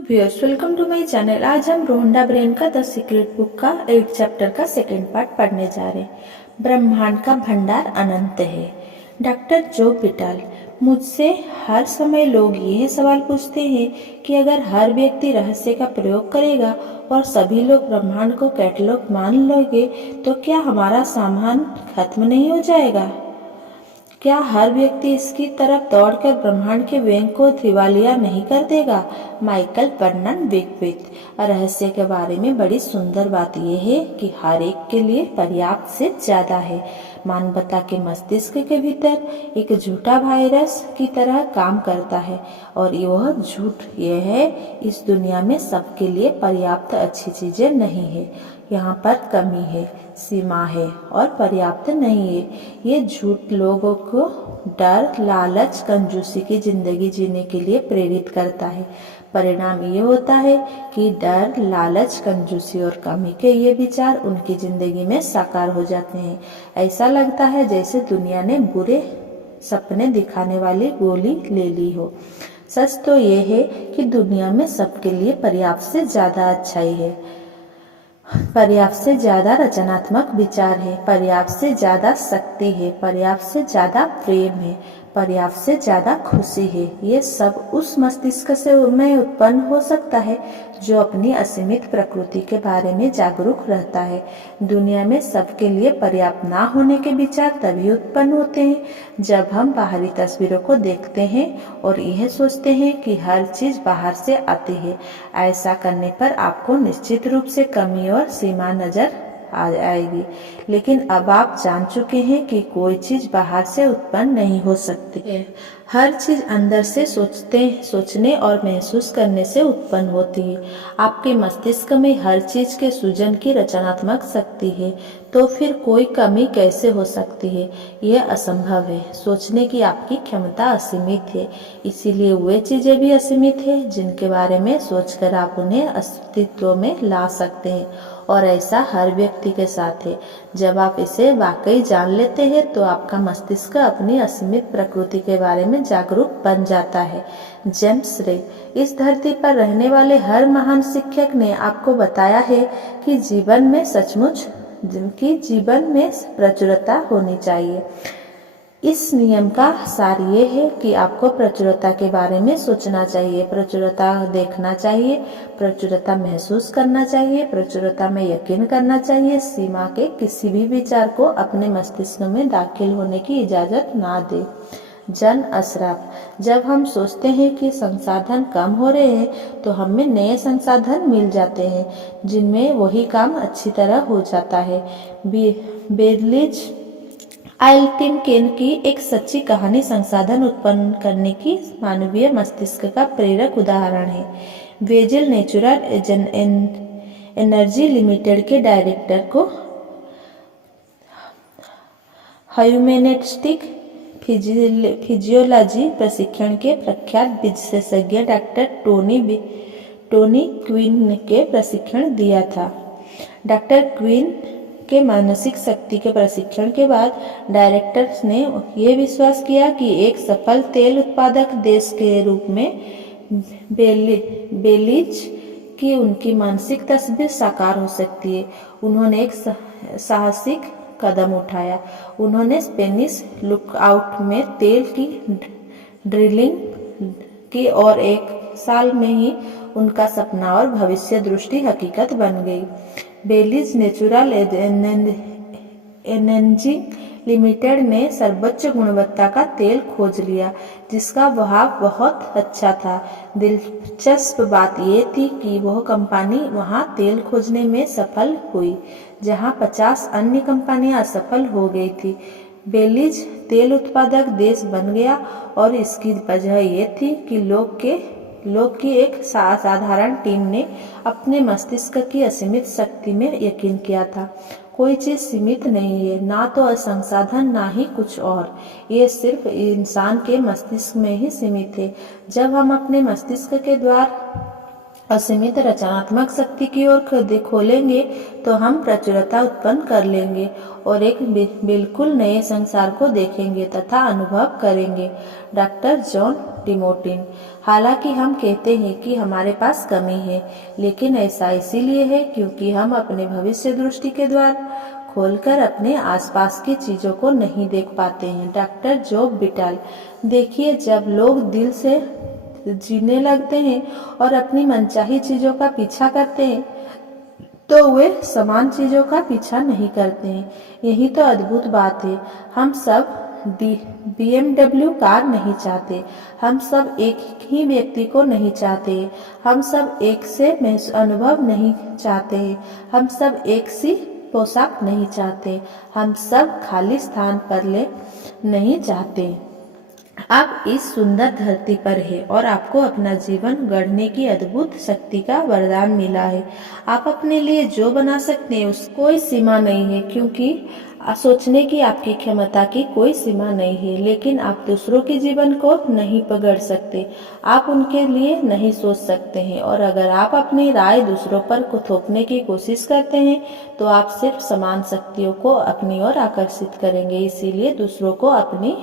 Viewers, welcome to my channel. आज हम Rhonda Byrne का द सीक्रेट बुक का 8 चैप्टर का सेकेंड पार्ट पढ़ने जा रहे हैं। ब्रह्मांड का भंडार अनंत है। डॉक्टर जो पिटाल। मुझसे हर समय लोग यह सवाल पूछते हैं कि अगर हर व्यक्ति रहस्य का प्रयोग करेगा और सभी लोग ब्रह्मांड को कैटलॉग मान लोगे तो क्या हमारा सामान खत्म नहीं हो जाएगा? क्या हर व्यक्ति इसकी तरफ दौड़कर ब्रह्मांड के बैंक को दिवालिया नहीं कर देगा? Michael Vernon Beckwith. रहस्य के बारे में बड़ी सुंदर बात यह है कि हर एक के लिए पर्याप्त से ज्यादा है। मानवता के मस्तिष्क के भीतर एक झूठा वायरस की तरह काम करता है और यह झूठ यह है, इस दुनिया में सबके लिए पर्याप्त अच्छी चीजें नहीं है। यहाँ पर कमी है, सीमा है और पर्याप्त नहीं है। ये झूठ लोगों को डर, लालच, कंजूसी की जिंदगी जीने के लिए प्रेरित करता है। परिणाम ये होता है कि डर, लालच, कंजूसी और कमी के ये विचार उनकी जिंदगी में साकार हो जाते हैं। ऐसा लगता है जैसे दुनिया ने बुरे सपने दिखाने वाली गोली ले ली हो। सच तो ये है कि दुनिया में सबके लिए पर्याप्त से ज्यादा अच्छाई है, पर्याप्त से ज्यादा रचनात्मक विचार है, पर्याप्त से ज्यादा शक्ति है, पर्याप्त से ज्यादा प्रेम है, पर्याप्त से ज्यादा खुशी है। ये सब उस मस्तिष्क से में उत्पन्न हो सकता है जो अपनी असीमित प्रकृति के बारे में जागरूक रहता है। दुनिया में सबके लिए पर्याप्त ना होने के विचार तभी उत्पन्न होते हैं जब हम बाहरी तस्वीरों को देखते हैं और यह सोचते हैं कि हर चीज बाहर से आती है। ऐसा करने पर आपको निश्चित रूप से कमी और सीमा नजर आ जाएगी, लेकिन अब आप जान चुके हैं कि कोई चीज बाहर से उत्पन्न नहीं हो सकती है। हर चीज अंदर से सोचने और महसूस करने से उत्पन्न होती है। आपके मस्तिष्क में हर चीज के सृजन की रचनात्मक शक्ति है, तो फिर कोई कमी कैसे हो सकती है? यह असंभव है। सोचने की आपकी क्षमता असीमित है, इसीलिए वे चीजें भी असीमित है जिनके बारे में सोचकर आप उन्हें अस्तित्व में ला सकते हैं। और ऐसा हर व्यक्ति के साथ है। जब आप इसे वाकई जान लेते हैं तो आपका मस्तिष्क अपनी असीमित प्रकृति के बारे में जागरूक बन जाता है। जेम्स रे। इस धरती पर रहने वाले हर महान शिक्षक ने आपको बताया है कि जीवन में प्रचुरता होनी चाहिए। इस नियम का सार ये है कि आपको प्रचुरता के बारे में सोचना चाहिए, प्रचुरता देखना चाहिए, प्रचुरता महसूस करना चाहिए, प्रचुरता में यकीन करना चाहिए। सीमा के किसी भी विचार को अपने मस्तिष्क में दाखिल होने की इजाजत ना दे। जन अशराफ। जब हम सोचते हैं कि संसाधन कम हो रहे हैं तो हमें नए संसाधन मिल जाते हैं जिनमें वही काम अच्छी तरह हो जाता है। बेरलिज आइल्टिन केन की एक सच्ची कहानी संसाधन उत्पन्न करने की मानवीय मस्तिष्क का प्रेरक उदाहरण है। वेजिल नेचुरल एनर्जी लिमिटेड के डायरेक्टर को ह्यूमैनिस्टिक फिजियोलॉजी प्रशिक्षण के प्रख्यात विशेषज्ञ डॉक्टर टोनी क्वीन के प्रशिक्षण दिया था। डॉक्टर क्वीन के मानसिक शक्ति के प्रशिक्षण के बाद डायरेक्टर्स ने यह विश्वास किया कि एक सफल तेल उत्पादक देश के रूप में बेलीज की उनकी मानसिक तस्वीर साकार हो सकती है। उन्होंने एक साहसिक कदम उठाया। उन्होंने स्पेनिश लुकआउट में तेल की ड्रिलिंग की और 1 साल में ही उनका सपना और भविष्य दृष्टि हकीकत बन गई। बेलीज नेचुरल एनर्जी लिमिटेड ने सर्वोच्च गुणवत्ता का तेल खोज लिया जिसका बहाव बहुत अच्छा था। दिलचस्प बात यह थी कि वह कंपनी वहां तेल खोजने में सफल हुई जहां 50 अन्य कंपनियां असफल हो गई थी। बेलीज तेल उत्पादक देश बन गया और इसकी वजह यह थी कि लोग की एक साधारण टीम ने अपने मस्तिष्क की असीमित शक्ति में यकीन किया था। कोई चीज सीमित नहीं है, ना तो संसाधन ना ही कुछ और। ये सिर्फ इंसान के मस्तिष्क में ही सीमित है। जब हम अपने मस्तिष्क के द्वार असीमित रचनात्मक शक्ति की ओर खोलेंगे तो हम प्रचुरता उत्पन्न कर लेंगे और एक बिल्कुल नए संसार को देखेंगे तथा अनुभव करेंगे। Doctor John Demartini. हालांकि हम कहते हैं कि हमारे पास कमी है, लेकिन ऐसा इसीलिए है क्योंकि हम अपने भविष्य दृष्टि के द्वार खोलकर अपने आसपास की चीजों को नहीं देख पाते हैं। Doctor job Beetal. देखिए, जब लोग दिल से जीने लगते हैं और अपनी मनचाही चीजों का पीछा करते हैं तो वे समान चीजों का पीछा नहीं करते हैं। यही तो अद्भुत बात है। हम सब BMW कार नहीं चाहते, हम सब एक ही व्यक्ति को नहीं चाहते, हम सब एक से अनुभव नहीं चाहते, हम सब एक सी पोशाक नहीं चाहते, हम सब खाली स्थान पर ले नहीं चाहते। आप इस सुंदर धरती पर है और आपको अपना जीवन गढ़ने की अद्भुत शक्ति का वरदान मिला है। आप अपने लिए जो बना सकते हैं उसकी कोई सीमा नहीं है, क्योंकि सोचने की आपकी क्षमता की कोई सीमा नहीं है। लेकिन आप दूसरों के जीवन को नहीं पकड़ सकते, आप उनके लिए नहीं सोच सकते हैं, और अगर आप अपनी राय दूसरों पर थोपने की कोशिश करते हैं तो आप सिर्फ समान शक्तियों को अपनी ओर आकर्षित करेंगे। इसीलिए दूसरों को अपनी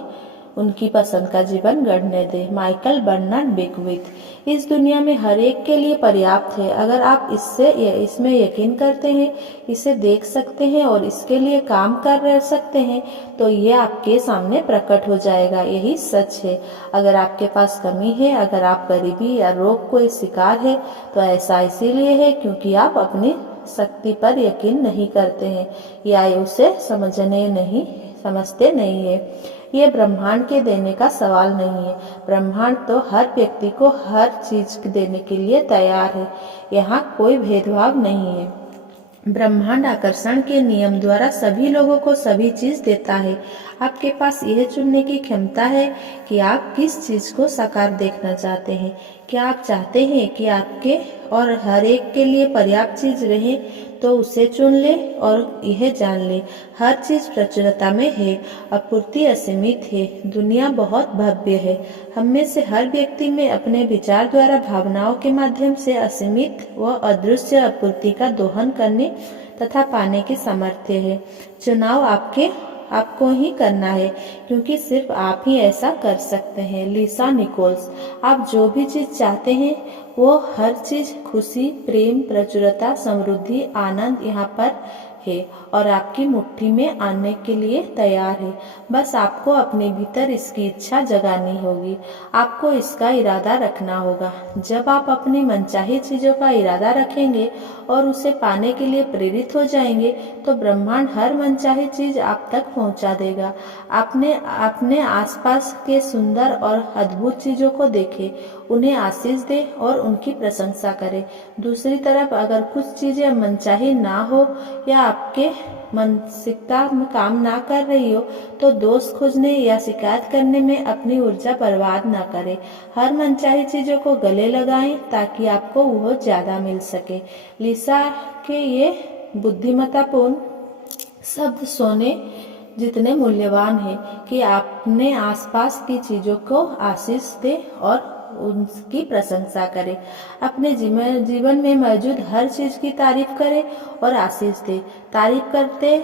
उनकी पसंद का जीवन गढ़ने दे। Michael Bernard Beckwith. इस दुनिया में हर एक के लिए पर्याप्त है। अगर आप इसमें यकीन करते हैं, इसे देख सकते हैं और इसके लिए काम कर सकते हैं तो ये आपके सामने प्रकट हो जाएगा। यही सच है। अगर आपके पास कमी है, अगर आप गरीबी या रोग को शिकार है, तो ऐसा इसीलिए है क्योंकि आप अपनी शक्ति पर यकीन नहीं करते हैं या उसे समझते नहीं है। ये ब्रह्मांड के देने का सवाल नहीं है। ब्रह्मांड तो हर व्यक्ति को हर चीज देने के लिए तैयार है। यहाँ कोई भेदभाव नहीं है। ब्रह्मांड आकर्षण के नियम द्वारा सभी लोगों को सभी चीज देता है। आपके पास यह चुनने की क्षमता है कि आप किस चीज को साकार देखना चाहते हैं। क्या आप चाहते हैं कि आपके और हर एक के लिए पर्याप्त चीज रहे, तो उसे चुन ले और यह जान ले, हर चीज प्रचुरता में है, आपूर्ति असीमित है, दुनिया बहुत भव्य है। हम में से हर व्यक्ति में अपने विचार द्वारा भावनाओं के माध्यम से असीमित व अदृश्य आपूर्ति का दोहन करने तथा पाने की सामर्थ्य है। चुनाव आपको ही करना है, क्योंकि सिर्फ आप ही ऐसा कर सकते हैं। लिसा निकोल्स। आप जो भी चीज चाहते हैं वो हर चीज, खुशी, प्रेम, प्रचुरता, समृद्धि, आनंद यहाँ पर है और आपकी मुट्ठी में आने के लिए तैयार है। बस आपको अपने भीतर इसकी इच्छा जगानी होगी, आपको इसका इरादा रखना होगा। जब आप अपनी मनचाही चीजों का इरादा रखेंगे और उसे पाने के लिए प्रेरित हो जाएंगे तो ब्रह्मांड हर मनचाही चीज आप तक पहुंचा देगा। अपने आसपास के सुंदर और अद्भुत चीजों को देखें, उन्हें आशीष दे और उनकी प्रशंसा करें। दूसरी तरफ अगर कुछ चीजें मनचाही ना हो या आपके मानसिकता में काम ना कर रही हो तो दोष खोजने या शिकायत करने में अपनी ऊर्जा बर्बाद ना करें। हर मनचाही चीजों को गले लगाएं ताकि आपको वो ज्यादा मिल सके। लिसा के ये बुद्धिमत्तापूर्ण शब्द सोने जितने मूल्यवान है कि अपने आसपास की चीजों को आशीष दे और उनकी प्रशंसा करें। अपने जीवन में मौजूद हर चीज की तारीफ करें और आशीष दे। तारीफ करते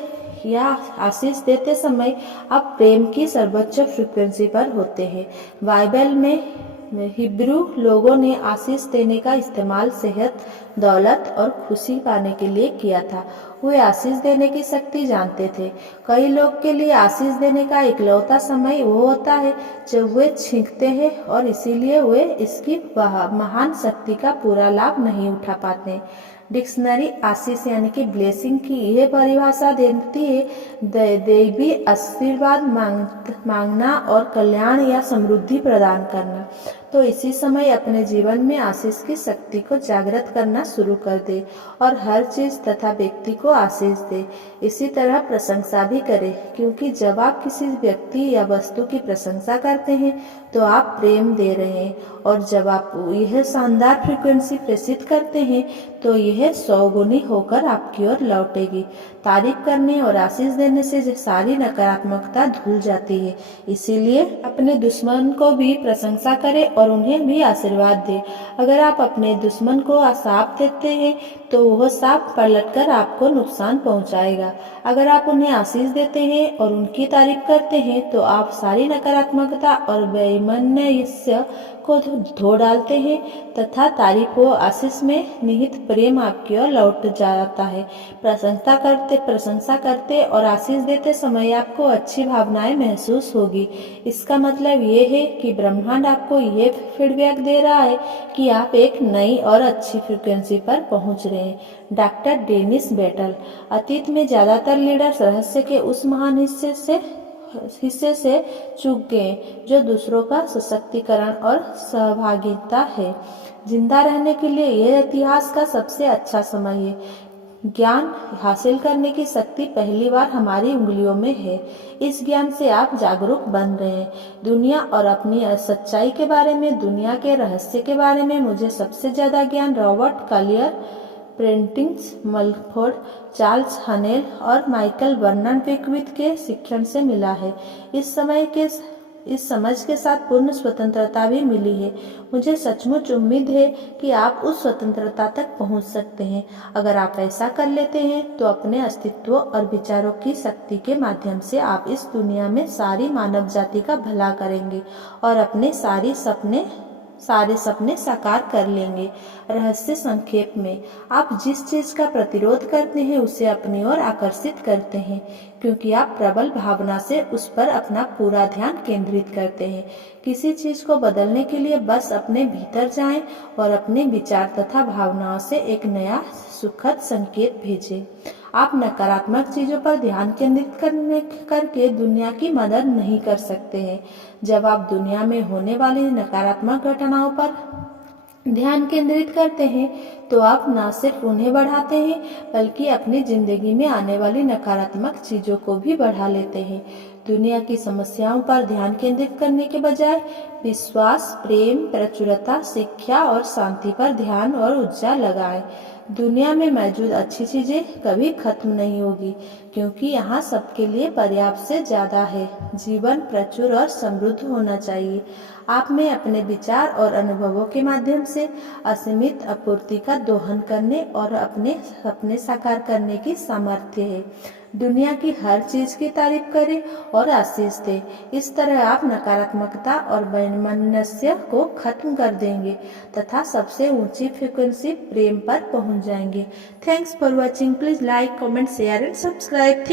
या आशीष देते समय आप प्रेम की सर्वोच्च फ्रीक्वेंसी पर होते हैं। बाइबल में हिब्रू लोगों ने आशीष देने का इस्तेमाल सेहत, दौलत और खुशी पाने के लिए किया था। वे आशीष देने की शक्ति जानते थे। कई लोग के लिए आशीष देने का इकलौता समय वो होता है जब वे छींकते हैं और इसीलिए वे इसकी महान शक्ति का पूरा लाभ नहीं उठा पाते। डिक्शनरी आशीष यानी कि ब्लेसिंग की यह परिभाषा देती है दैवी आशीर्वाद मांगना और कल्याण या समृद्धि प्रदान करना। तो इसी समय अपने जीवन में आशीष की शक्ति को जागृत करना शुरू कर दे और हर चीज तथा व्यक्ति को आशीष दे। इसी तरह प्रशंसा भी करें, क्योंकि जब आप किसी व्यक्ति या वस्तु की प्रशंसा करते हैं तो आप प्रेम दे रहे हैं, और जब आप यह शानदार फ्रीक्वेंसी प्रेषित करते हैं तो यह 100 गुनी होकर आपकी ओर लौटेगी। तारीफ करने और आशीष देने से सारी नकारात्मकता धुल जाती है। इसीलिए अपने दुश्मन को भी प्रशंसा करें और उन्हें भी आशीर्वाद दें। अगर आप अपने दुश्मन को श्राप देते हैं तो वह श्राप पलटकर आपको नुकसान पहुंचाएगा। अगर आप उन्हें आशीष देते हैं और उनकी तारीफ करते हैं तो आप सारी नकारात्मकता और वैमनस्य को धो डालते हैं तथा तारीफ व आशीष में निहित प्रेम आपकी ओर लौट जाता है। प्रशंसा करते और आशीष देते समय आपको अच्छी भावनाएं महसूस होगी। इसका मतलब ये है कि ब्रह्मांड आपको ये फीडबैक दे रहा है कि आप एक नई और अच्छी फ्रीक्वेंसी पर पहुंच रहे हैं। डॉक्टर डेनिस बेटल। अतीत में ज्यादातर लीडर्स रहस्य के उस महान हिस्से से चूक गए जो दूसरों का सशक्तिकरण और सहभागिता है। जिंदा रहने के लिए यह इतिहास का सबसे अच्छा समय है। ज्ञान हासिल करने की शक्ति पहली बार हमारी उंगलियों में है। इस ज्ञान से आप जागरूक बन रहे हैं। दुनिया और अपनी सच्चाई के बारे में, दुनिया के रहस्य के बारे में मुझे सबसे ज्यादा ज्ञान Robert Kaliyar, Prentiss Mulford, Charles हनेल और माइकल वर्नन बेकविथ के शिक्षण से मिला है। इस समझ के साथ पूर्ण स्वतंत्रता भी मिली है। मुझे सचमुच उम्मीद है कि आप उस स्वतंत्रता तक पहुंच सकते हैं। अगर आप ऐसा कर लेते हैं तो अपने अस्तित्व और विचारों की शक्ति के माध्यम से आप इस दुनिया में सारी मानव जाति का भला करेंगे और अपने सारे सपने साकार कर लेंगे। रहस्य संक्षेप में, आप जिस चीज का प्रतिरोध करते हैं उसे अपनी ओर आकर्षित करते हैं, क्योंकि आप प्रबल भावना से उस पर अपना पूरा ध्यान केंद्रित करते हैं। किसी चीज को बदलने के लिए बस अपने भीतर जाएं और अपने विचार तथा भावनाओं से एक नया सुखद संकेत भेजें। आप नकारात्मक चीजों पर ध्यान केंद्रित करके दुनिया की मदद नहीं कर सकते हैं। जब आप दुनिया में होने वाली नकारात्मक घटनाओं पर ध्यान केंद्रित करते हैं तो आप न सिर्फ उन्हें बढ़ाते हैं बल्कि अपनी जिंदगी में आने वाली नकारात्मक चीजों को भी बढ़ा लेते हैं। दुनिया की समस्याओं पर ध्यान केंद्रित करने के बजाय विश्वास, प्रेम, प्रचुरता, शिक्षा और शांति पर ध्यान और ऊर्जा लगाएं। दुनिया में मौजूद अच्छी चीजें कभी खत्म नहीं होगी, क्योंकि यहाँ सबके लिए पर्याप्त से ज्यादा है। जीवन प्रचुर और समृद्ध होना चाहिए। आप में अपने विचार और अनुभवों के माध्यम से असीमित आपूर्ति का दोहन करने और अपने सपने साकार करने की सामर्थ्य है। दुनिया की हर चीज की तारीफ करें और आशीष दें। इस तरह आप नकारात्मकता और वैमनस्य को खत्म कर देंगे तथा सबसे ऊंची फ्रीक्वेंसी प्रेम पर पहुंच जाएंगे। Thanks for watching. Please like, comment, share and subscribe.